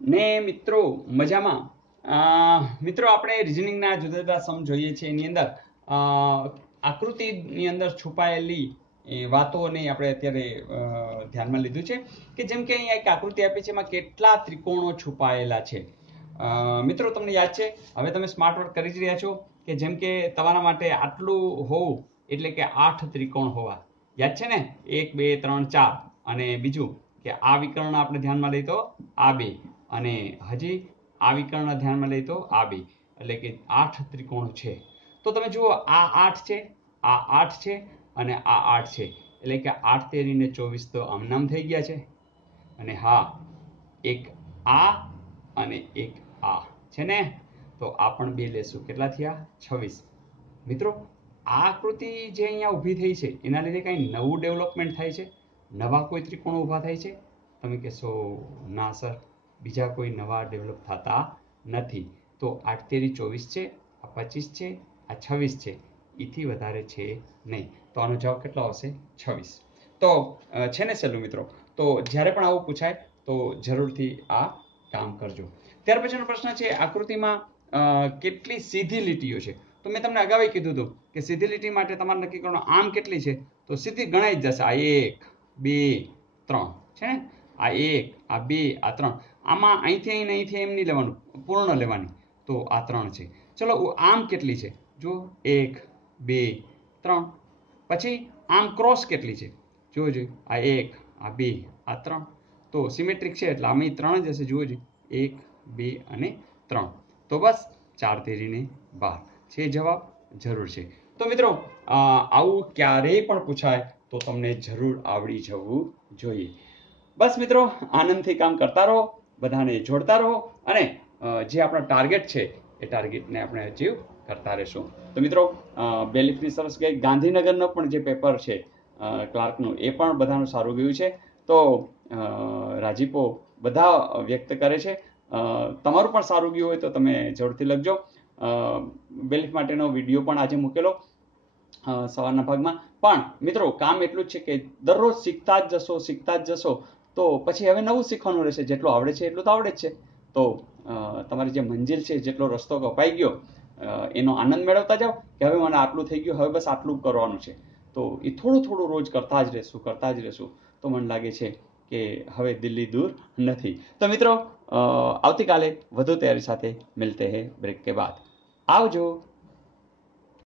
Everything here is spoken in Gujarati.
ને મિત્રો મજામાં? મિત્રો આપણે રિઝનિંગના જુદા જુદા સમ જોઈએ છીએ. એની અંદર આકૃતિની અંદર છુપાયેલી વાતોને આપણે અત્યારે ધ્યાનમાં લીધું છે કે જેમ કે અહીંયા એક આકૃતિ આપી છે, એમાં કેટલા ત્રિકોણો છુપાયેલા છે. મિત્રો તમને યાદ છે, હવે તમે સ્માર્ટ વર્ક કરી જ રહ્યા છો કે જેમ કે તમારા માટે આટલું હોવું એટલે કે 8 ત્રિકોણ હોવા. યાદ છે ને? 1 2 3 4. અને બીજું કે આ વિકર્ણ આપણે ધ્યાનમાં લઈએ તો આ બે, અને હજી આ વિકર્ણ ધ્યાનમાં લઈએ તો આ બે, એટલે કે 8 ત્રિકોણ છે. તો તમે જુઓ, આ 8 છે, આ 8 છે અને આ 8 છે, એટલે કે 8 તેરીને 24 તો આમનામ થઈ ગયા છે. અને હા, એક આ અને એક આ છે ને, તો આ પણ બે લેશું. કેટલા થયા? 26. મિત્રો આ આકૃતિ જે અહીંયા ઊભી થઈ છે એના લીધે કંઈ નવું ડેવલપમેન્ટ થાય છે? નવા કોઈ ત્રિકોણો ઊભા થાય છે? તમે કહેશો ના સર, બીજા કોઈ નવા ડેવલપ થતા નથી. તો 8 તેરી 24 છે, આ 25 છે, આ 26 છે, એથી વધારે છે નહીં. તો આનો જવાબ કેટલો આવશે? 26. તો છે ને સહેલું મિત્રો? તો જ્યારે પણ આવું પૂછાય તો જરૂરથી આ કામ કરજો. ત્યાર પછીનો પ્રશ્ન છે, આકૃતિમાં કેટલી સીધી લીટીઓ છે? તો મેં તમને અગાઉ કીધું હતું કે સીધી લીટી માટે તમારે નક્કી કરવાનું આમ કેટલી છે, તો સીધી ગણાઈ જ જશે. આ 1 2 3 છે ને, આ 1 આ 2 આ 3. આમાં અહીંથી અહીંથી એમ નહીં લેવાનું, પૂર્ણ લેવાની. તો આ 3 છે. ચલો આમ કેટલી છે? જો 1 2 3. પછી આમ ક્રોસ કેટલી છે? જોજો, આ 1 આ 2 આ 3. તો સિમેટ્રિક છે એટલે આમાં 3 જ હશે. જોજો, 1 2 અને 3. તો બસ 4 તેરીને 12 છે જવાબ. જરૂર છે. તો મિત્રો આવું ક્યારેય પણ પૂછાય તો તમને જરૂર આવડી જવું જોઈએ. બસ મિત્રો, આનંદથી કામ કરતા રહો, બધાને જોડતા રહો, અને જે આપણા ટાર્ગેટ છે એ ટાર્ગેટને આપણે અચીવ કરતા રહેશું. તો મિત્રો, બેલીફની સરસ ગઈ. ગાંધીનગરનો પણ જે પેપર છે ક્લાર્કનું, એ પણ બધાનું સારું ગયું છે. તો રાજીપો બધા વ્યક્ત કરે છે. તમારું પણ સારું ગયું હોય તો તમે જરૂરથી લખજો. બેલીફ માટેનો વિડીયો પણ આજે મૂકેલો સવારના ભાગમાં. પણ મિત્રો, કામ એટલું જ છે કે દરરોજ શીખતા જ જશો તો પછી હવે નવું શીખવાનું રહેશે. જેટલું આવડે છે એટલું તો આવડે જ છે. તો તમારી જે મંજિલ છે, જેટલો રસ્તો કપાઈ ગયો, એનો આનંદ મેળવતા જાઓ કે હવે મને આટલું થઈ ગયું, હવે બસ આટલું કરવાનું છે. તો એ થોડું થોડું રોજ કરતા જ રહેશું તો મને લાગે છે કે હવે દિલ્હી દૂર નથી. તો મિત્રો, આવતીકાલે વધુ તૈયારી સાથે મિલતે હૈ બ્રેક કે બાદ. આવજો.